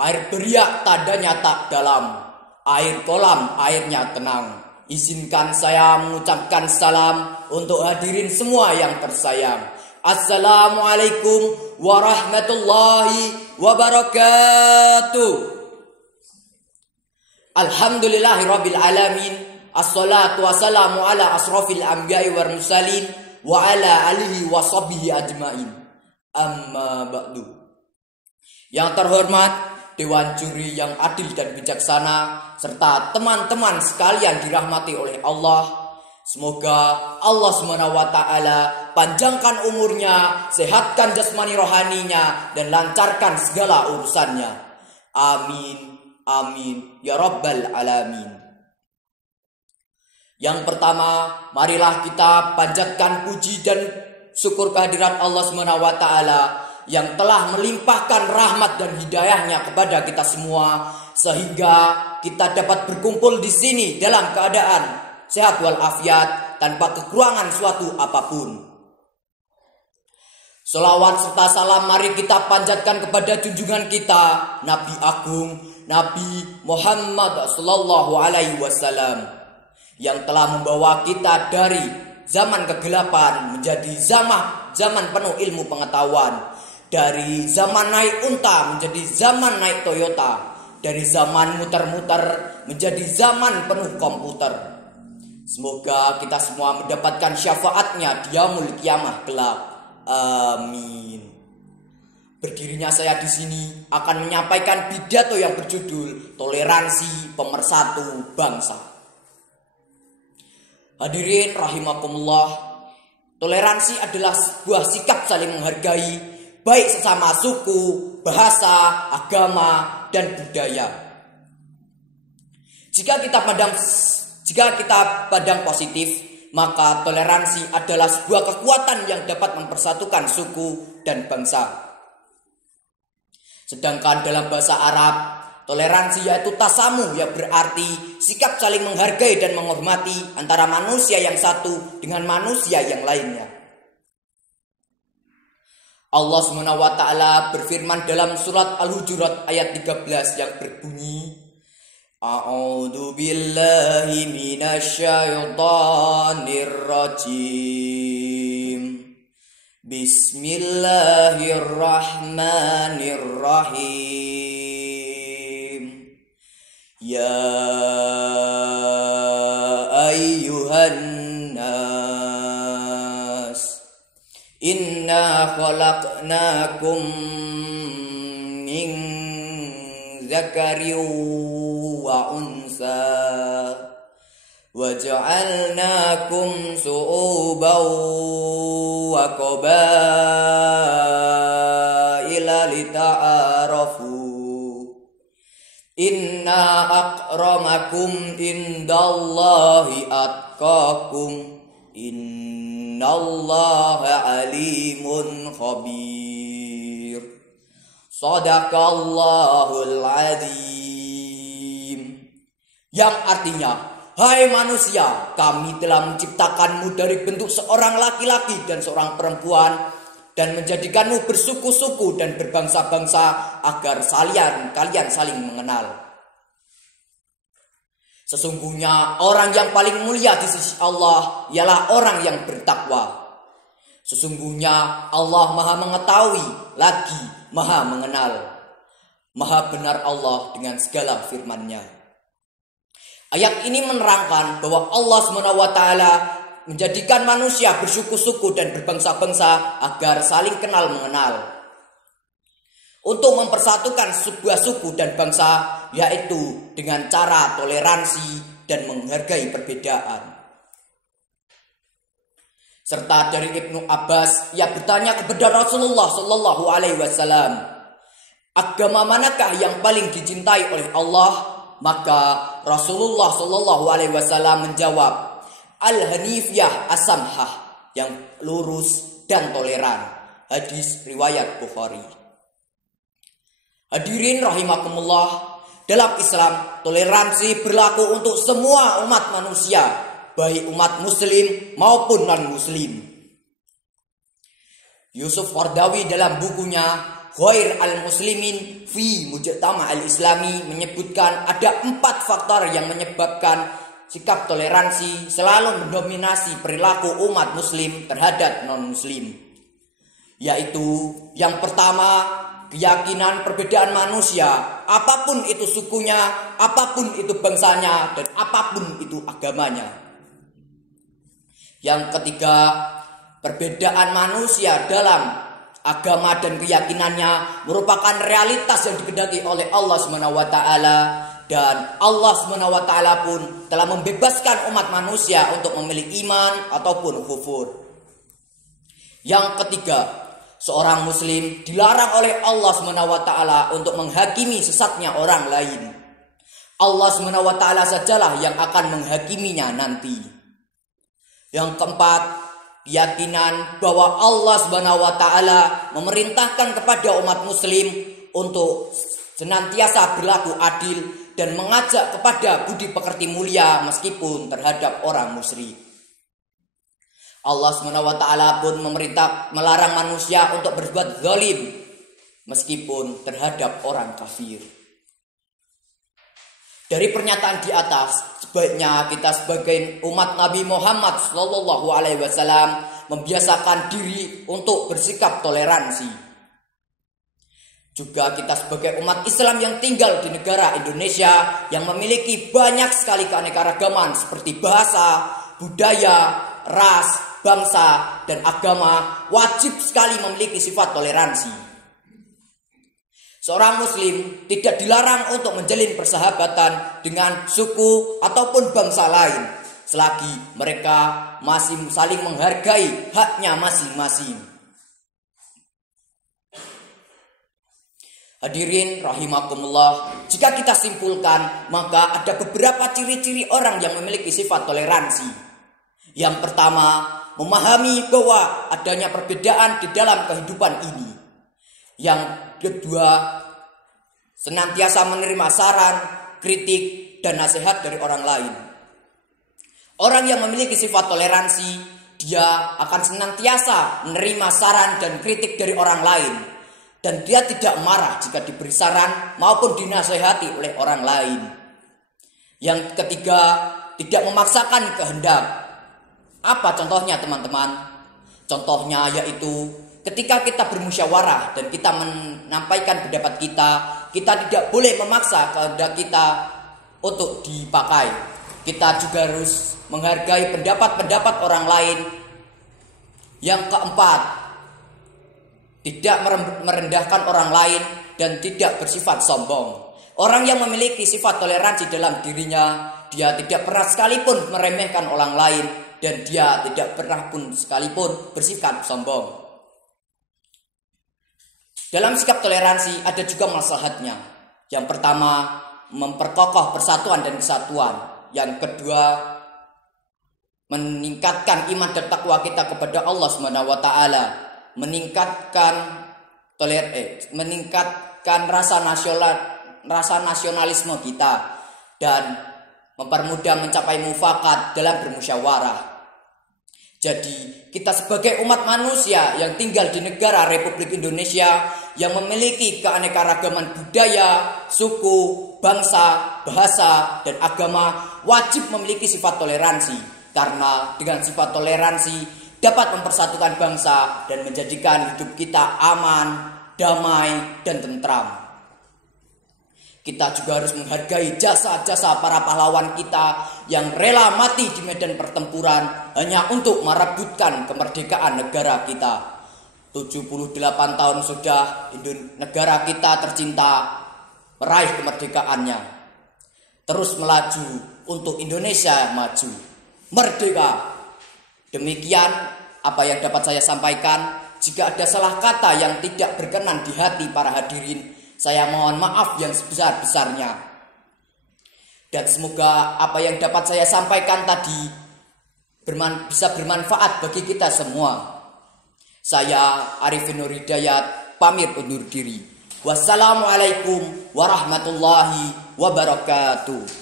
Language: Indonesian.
Air beriak tandanya tak dalam, air kolam airnya tenang. Izinkan saya mengucapkan salam untuk hadirin semua yang tersayang. Assalamualaikum warahmatullahi wabarakatuh. Alhamdulillahirabbil alamin. Assalatu wassalamu ala asrofil anbiya'i wal mursalin wa ala alihi wa sahbihi ajmain. Amma ba'du. Yang terhormat Dewan Juri yang adil dan bijaksana serta teman-teman sekalian dirahmati oleh Allah. Semoga Allah SWT panjangkan umurnya, sehatkan jasmani rohaninya, dan lancarkan segala urusannya. Amin, amin, ya rabbal alamin. Yang pertama, marilah kita panjatkan puji dan syukur kehadirat Allah SWT yang telah melimpahkan rahmat dan hidayahnya kepada kita semua, sehingga kita dapat berkumpul di sini dalam keadaan sehat walafiat tanpa kekurangan suatu apapun. Sholawat serta salam mari kita panjatkan kepada junjungan kita, Nabi Agung, Nabi Muhammad sallallahu alaihi wasallam, yang telah membawa kita dari zaman kegelapan menjadi zaman penuh ilmu pengetahuan, dari zaman naik unta menjadi zaman naik Toyota, dari zaman muter-muter menjadi zaman penuh komputer. Semoga kita semua mendapatkan syafaatnya di yaumul qiyamah kelak. Amin. Berdirinya saya di sini akan menyampaikan pidato yang berjudul Toleransi Pemersatu Bangsa. Hadirin rahimakumullah, toleransi adalah sebuah sikap saling menghargai, baik sesama suku, bahasa, agama, dan budaya. Jika kita pandang positif, maka toleransi adalah sebuah kekuatan yang dapat mempersatukan suku dan bangsa. Sedangkan dalam bahasa Arab, toleransi yaitu tasamuh, yang berarti sikap saling menghargai dan menghormati antara manusia yang satu dengan manusia yang lainnya. Allah SWT berfirman dalam surat Al-Hujurat ayat 13 yang berbunyi, A'udzu billahi minasyaitonir rajim. Bismillahirrahmanirrahim. Ya ayyuhan nas, inna khalaqnakum min dzakarin wa unsa wa ja'alnakum su'uban wa qabaila lita'arafu. Inna akramakum indallahi atqakum. Innallaha alimun khabir. Shadaqallahul azim. Yang artinya, hai manusia, kami telah menciptakanmu dari bentuk seorang laki-laki dan seorang perempuan, dan menjadikanmu bersuku-suku dan berbangsa-bangsa agar kalian saling mengenal. Sesungguhnya orang yang paling mulia di sisi Allah ialah orang yang bertakwa. Sesungguhnya Allah Maha mengetahui lagi Maha mengenal. Maha benar Allah dengan segala firman-Nya. Ayat ini menerangkan bahwa Allah SWT menjadikan manusia bersuku-suku dan berbangsa-bangsa agar saling kenal mengenal, untuk mempersatukan sebuah suku dan bangsa, yaitu dengan cara toleransi dan menghargai perbedaan. Serta dari Ibnu Abbas, ia bertanya kepada Rasulullah Shallallahu Alaihi Wasallam, agama manakah yang paling dicintai oleh Allah? Maka Rasulullah Shallallahu Alaihi Wasallam menjawab, Al-Hanifiyah As-Samhah, yang lurus dan toleran. Hadis riwayat Bukhari. Hadirin rahimakumullah, dalam Islam toleransi berlaku untuk semua umat manusia, baik umat muslim maupun non muslim. Yusuf Qaradawi dalam bukunya Ghair al-Muslimin fi Mujtama al-Islami menyebutkan ada 4 faktor yang menyebabkan sikap toleransi selalu mendominasi perilaku umat muslim terhadap non-muslim. Yaitu yang pertama, keyakinan perbedaan manusia, apapun itu sukunya, apapun itu bangsanya, dan apapun itu agamanya. Yang ketiga, perbedaan manusia dalam agama dan keyakinannya merupakan realitas yang dikehendaki oleh Allah SWT, dan Allah SWT pun telah membebaskan umat manusia untuk memilih iman ataupun kufur. Yang ketiga, seorang muslim dilarang oleh Allah SWT untuk menghakimi sesatnya orang lain. Allah SWT sajalah yang akan menghakiminya nanti. Yang keempat, keyakinan bahwa Allah SWT memerintahkan kepada umat muslim untuk senantiasa berlaku adil dan mengajak kepada budi pekerti mulia meskipun terhadap orang musyrik. Allah SWT pun melarang manusia untuk berbuat zalim meskipun terhadap orang kafir. Dari pernyataan di atas, sebaiknya kita sebagai umat Nabi Muhammad SAW membiasakan diri untuk bersikap toleransi. Juga kita sebagai umat Islam yang tinggal di negara Indonesia yang memiliki banyak sekali keanekaragaman seperti bahasa, budaya, ras, bangsa, dan agama, wajib sekali memiliki sifat toleransi. Seorang muslim tidak dilarang untuk menjalin persahabatan dengan suku ataupun bangsa lain selagi mereka masih saling menghargai haknya masing-masing. Hadirin rahimakumullah, jika kita simpulkan, maka ada beberapa ciri-ciri orang yang memiliki sifat toleransi. Yang pertama, memahami bahwa adanya perbedaan di dalam kehidupan ini. Yang kedua, senantiasa menerima saran, kritik, dan nasihat dari orang lain. Orang yang memiliki sifat toleransi, dia akan senantiasa menerima saran dan kritik dari orang lain. Dan dia tidak marah jika diberi saran maupun dinasehati oleh orang lain. Yang ketiga, tidak memaksakan kehendak. Apa contohnya teman-teman? Contohnya yaitu ketika kita bermusyawarah dan kita menyampaikan pendapat kita tidak boleh memaksa kehendak kita untuk dipakai. Kita juga harus menghargai pendapat-pendapat orang lain. Yang keempat, tidak merendahkan orang lain dan tidak bersifat sombong. Orang yang memiliki sifat toleransi dalam dirinya, dia tidak pernah sekalipun meremehkan orang lain dan dia tidak pernah pun sekalipun bersifat sombong. Dalam sikap toleransi ada juga maslahatnya. Yang pertama, memperkokoh persatuan dan kesatuan. Yang kedua, meningkatkan iman dan takwa kita kepada Allah SWT, meningkatkan rasa nasionalisme kita, dan mempermudah mencapai mufakat dalam bermusyawarah. Jadi kita sebagai umat manusia yang tinggal di negara Republik Indonesia yang memiliki keanekaragaman budaya, suku, bangsa, bahasa, dan agama wajib memiliki sifat toleransi. Karena dengan sifat toleransi dapat mempersatukan bangsa dan menjadikan hidup kita aman, damai, dan tentram. Kita juga harus menghargai jasa-jasa para pahlawan kita yang rela mati di medan pertempuran hanya untuk merebutkan kemerdekaan negara kita. 78 tahun sudah negara kita tercinta meraih kemerdekaannya. Terus melaju untuk Indonesia maju. Merdeka! Demikian apa yang dapat saya sampaikan. Jika ada salah kata yang tidak berkenan di hati para hadirin, saya mohon maaf yang sebesar-besarnya. Dan semoga apa yang dapat saya sampaikan tadi bisa bermanfaat bagi kita semua. Saya Arifin Nur Hidayat pamit undur diri. Wassalamualaikum warahmatullahi wabarakatuh.